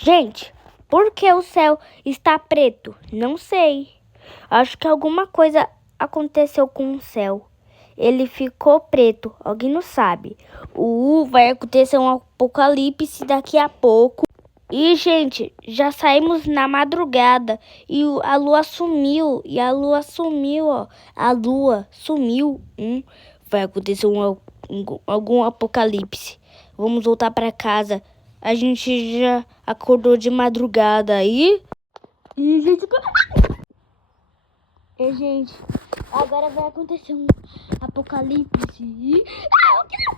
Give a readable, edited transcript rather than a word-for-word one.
Gente, por que o céu está preto? Não sei. Acho que alguma coisa aconteceu com o céu. Ele ficou preto, alguém não sabe. Vai acontecer um apocalipse daqui a pouco. E, gente, já saímos na madrugada e a lua sumiu. Ó. A lua sumiu. Vai acontecer algum apocalipse. Vamos voltar para casa. A gente já acordou de madrugada aí. Gente, agora vai acontecer um apocalipse. Eu quero...